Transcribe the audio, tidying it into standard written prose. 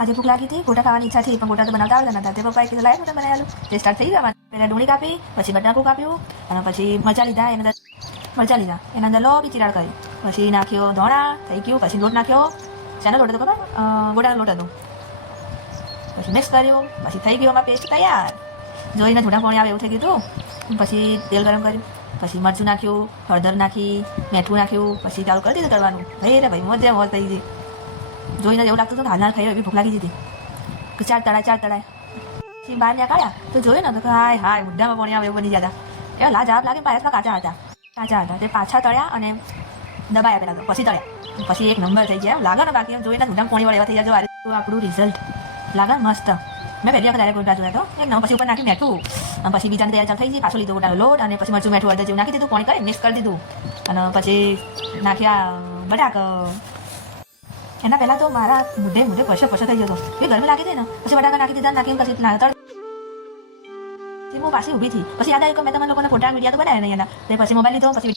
આજે ભૂખ લાગી હતી, ગોટા ખાવાની ઈચ્છા થઈ, પણ ગોટા તો બનાવતા આવડતા નતા. તે પપ્પાએ કીધું લાય ગોટા બનાવી આલું. તે સ્ટાર્ટ થઈ ગયા. પહેલાં ડુંગળી કાપી, પછી બટાકું કાપ્યું, અને પછી મરચાં લીધા. એના અંદર મરચાં લીધા, એના અંદર લોબી ચીરાડ કરી, પછી નાખ્યો ધોણા, થઈ ગયું. પછી લોટ નાખ્યો, શાનો લોટ હતો ખબર? ગોટાનો લોટ હતો. પછી મિક્સ કર્યું, પછી થઈ ગયો. અમારા પેસ્ટ તૈયાર. જોઈને થોડા પાણી આવે એવું થઈ ગયું હતું. પછી તેલ ગરમ કર્યું, પછી મરચું નાખ્યું, હળદર નાખી, મીઠું નાખ્યું, પછી ચાલુ કરી દીધું તળવાનું. ભાઈ રે ભાઈ, મોજે મોજ થઈ ગઈ. જોઈને એવું લાગતું હતું કે હાલના ખાઈ એવી ભૂખ લાગી હતી કે ચાર તળાય. પછી બહાર ત્યાં કાઢ્યા તો જોયું ને તો હાય મુદ્દામાં પાણી આવે એવું બની ગયા હતા. એવા લાજવાબ લાગે, પાયસમાં કાચા હતા. તે પાછા તળ્યા અને દબાયા પેલા તો, પછી તળ્યા, પછી એક નંબર થઈ ગયા. લાગે ને બાકી એમ જોઈને મુદ્દામાં પાણી વાળા એવા થઈ ગયા. જો આ આપણું રિઝલ્ટ લાગે મસ્ત. મેં પહેલી વખત ગોટા જોયા તો એક નંબર. પછી ઉપર નાખ્યું મીઠું, અને પછી બીજાને તૈયાર ચાલ થઈ ગઈ. પાછો લીધો ગોટાનો લોટ, અને પછી મરચું મીઠું હળદર જેવું નાખી દીધું, પાણી કરી મિક્સ કરી દીધું, અને પછી નાખ્યા બટાક. એના પહેલાં તો મારા મુઢે પછો થઈ ગયો હતો. એ ગરમી લાગી હતી ને, પછી બટાકા નાખી દીધા, નાખીને પછી હું પાછી ઊભી થઈ. પછી યાદ આવ્યું કે મેં તમારા લોકોને ફોટા વિડીયો તો બનાવ્યા નહીં એના. પછી મોબાઈલ લીધો, પછી